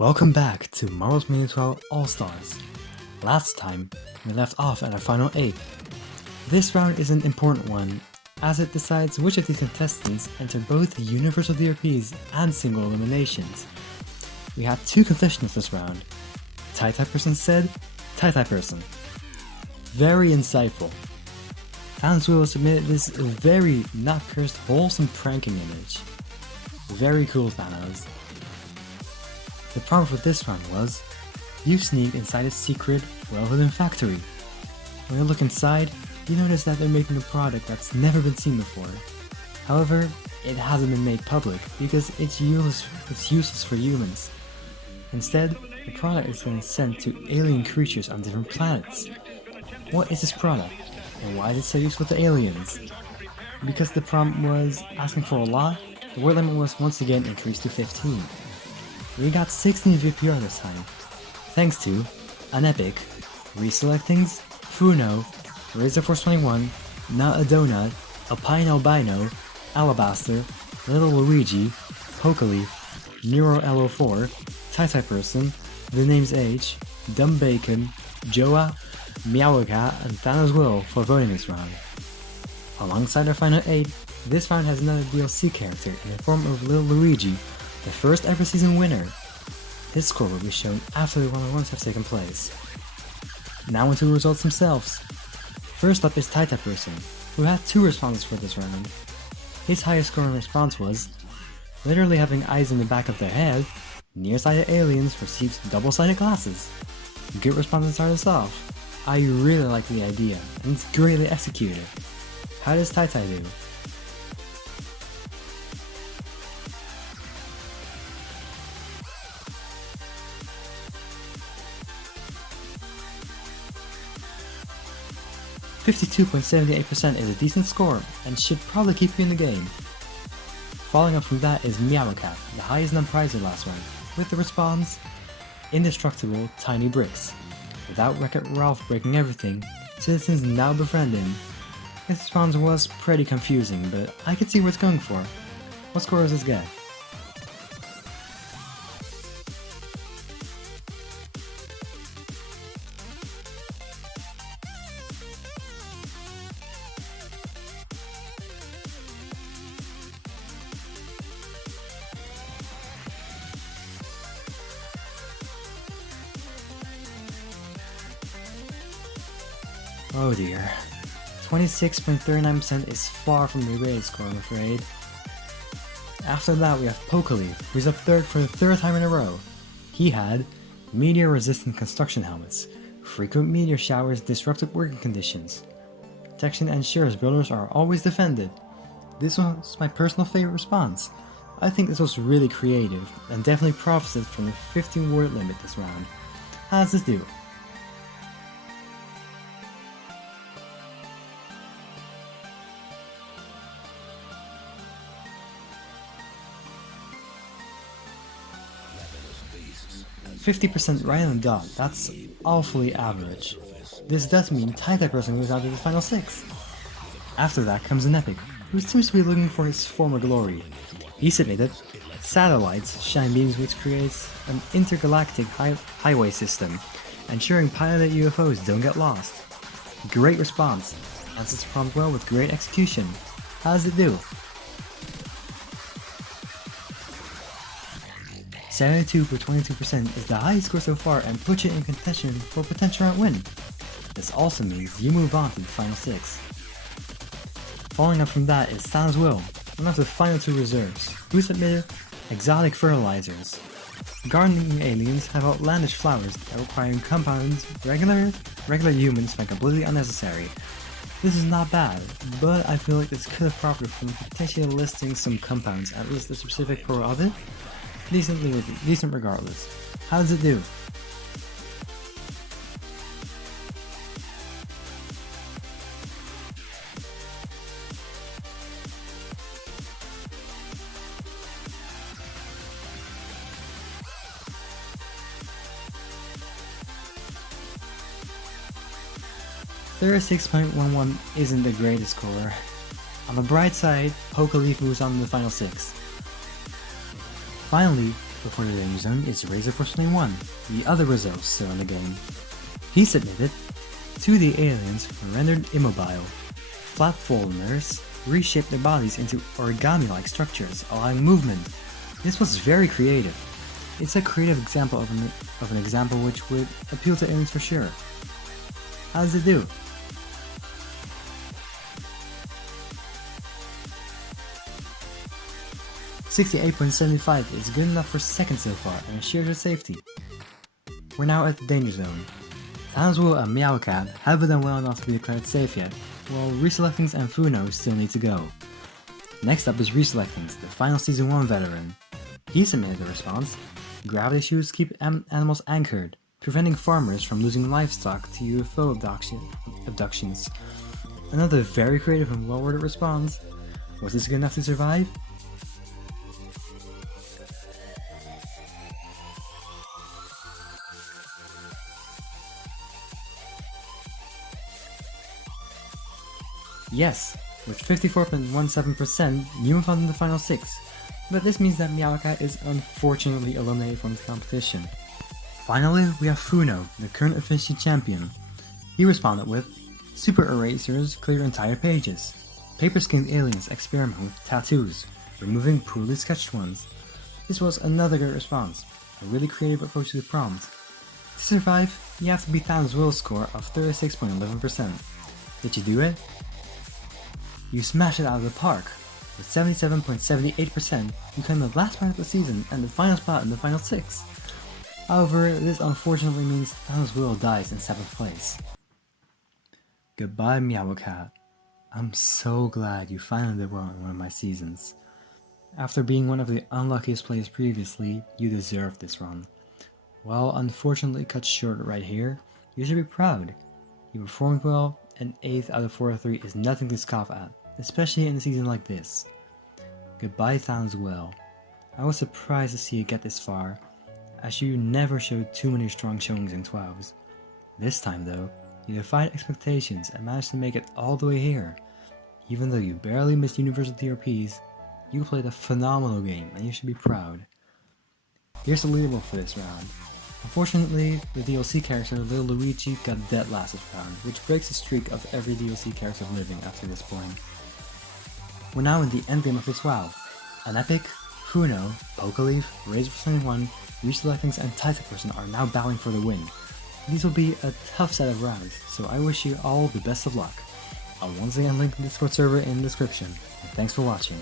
Welcome back to Marvel's MiniTWOW All-Stars. Last time, we left off at our final 8. This round is an important one, as it decides which of these contestants enter both Universal DRPs and single eliminations. We had 2 confessionals this round. Tai Person said, Tai Person. Very insightful. Fans will submit this very not cursed wholesome pranking image. Very cool, Thanos. The problem for this round was, you sneak inside a secret, well-hidden factory. When you look inside, you notice that they're making a product that's never been seen before. However, it hasn't been made public because it's useless for humans. Instead, the product is getting sent to alien creatures on different planets. What is this product, and why is it so useful to aliens? Because the prompt was asking for a lot, the word limit was once again increased to 15. We got 16 VPR this time, thanks to an epic, Reselectings, Funo, Razor Force 21, Not a Donut, Alpine Albino, Alabaster, Little Luigi, Pokeleaf, Neuro LO4, Tai Person, The Name's H, Dumb Bacon, Joa, Meowicat, and Thanos Will for voting this round. Alongside our final 8, this round has another DLC character in the form of Little Luigi, the first ever season winner. His score will be shown after the one-on-ones have taken place. Now into the results themselves. First up is Tai Person, who had 2 responses for this round. His highest scoring response was, literally having eyes in the back of their head, nearsighted aliens receives double-sided glasses. Good response to start us off. I really like the idea, and it's greatly executed. How does Tai do? 52.78% is a decent score, and should probably keep you in the game. Following up from that is Meowicat, the highest non-prizer last round, with the response, indestructible tiny bricks. Without Wreck-It Ralph breaking everything, citizens now befriend him. His response was pretty confusing, but I could see where it's going for. What score does this get? Oh dear. 26.39% is far from the rated score, I'm afraid. After that we have Pokeleaf, who's up 3rd for the 3rd time in a row. He had meteor-resistant construction helmets, frequent meteor showers disrupted working conditions, protection ensures builders are always defended. This was my personal favorite response. I think this was really creative, and definitely profited from the 15 word limit this round. How does this do? 50% right on the dot, that's awfully average. This does mean Tai Person goes out to the final 6. After that comes an epic, who seems to be looking for his former glory. He submitted satellites shine beams, which creates an intergalactic highway system, ensuring piloted UFOs don't get lost. Great response, answers the prompt well with great execution. How does it do? 72 for 22% is the highest score so far and puts you in contention for a potential round win. This also means you move on to the final 6. Following up from that is Thanos Will, one of the final 2 reserves, who submitted exotic fertilizers. Gardening aliens have outlandish flowers that require compounds regular humans find completely unnecessary. This is not bad, but I feel like this could have profited from potentially listing some compounds, at least a specific pro of it. Decent regardless. How does it do? .11 isn't the greatest score. On the bright side, Pokeleaf moves on to the final 6. Finally, before the danger zone is Razor for 21, the other Rizzo still in the game. He submitted 2D aliens rendered immobile. Flat folders reshaped their bodies into origami-like structures, allowing movement. This was very creative. It's a creative example of an example which would appeal to aliens for sure. How does it do? .78.75 is good enough for second so far and assures your safety. We're now at the danger zone. Townsville and MiniTWOW haven't done well enough to be declared safe yet, while Reselectings and Funo still need to go. Next up is Reselectings, the final Season 1 veteran. He submitted a response. Gravity shoes keep animals anchored, preventing farmers from losing livestock to UFO abductions. Another very creative and well-worded response. Was this good enough to survive? Yes, with 54.17%, Numa found in the final 6, but this means that MiniTWOW is unfortunately eliminated from the competition. Finally, we have Funo, the current efficiency champion. He responded with, Super erasers clear entire pages. Paper-skinned aliens experiment with tattoos, removing poorly sketched ones. This was another good response, a really creative approach to the prompt. To survive, you have to beat Thanos' will score of 36.11%. Did you do it? You smashed it out of the park. With 77.78%, you claim the last part of the season and the final spot in the final 6. However, this unfortunately means Thanos' will dies in 7th place. Goodbye, MiniTWOW. I'm so glad you finally did well in one of my seasons. After being one of the unluckiest players previously, you deserve this run. While unfortunately cut short right here, you should be proud. You performed well, and 8th out of 43 is nothing to scoff at, especially in a season like this. Goodbye Thanos well. I was surprised to see you get this far, as you never showed too many strong showings in 12s. This time though, you defied expectations and managed to make it all the way here. Even though you barely missed Universal TRPs, you played a phenomenal game and you should be proud. Here's the leaderboard for this round. Unfortunately, the DLC character Little Luigi got dead last this round, which breaks the streak of every DLC character living after this point. We're now in the endgame of this WoW. An Epic, Funo, Pokeleaf, Razor for 21, Reselectings, and Titan Person are now battling for the win. These will be a tough set of rounds, so I wish you all the best of luck. I'll once again link the Discord server in the description, and thanks for watching.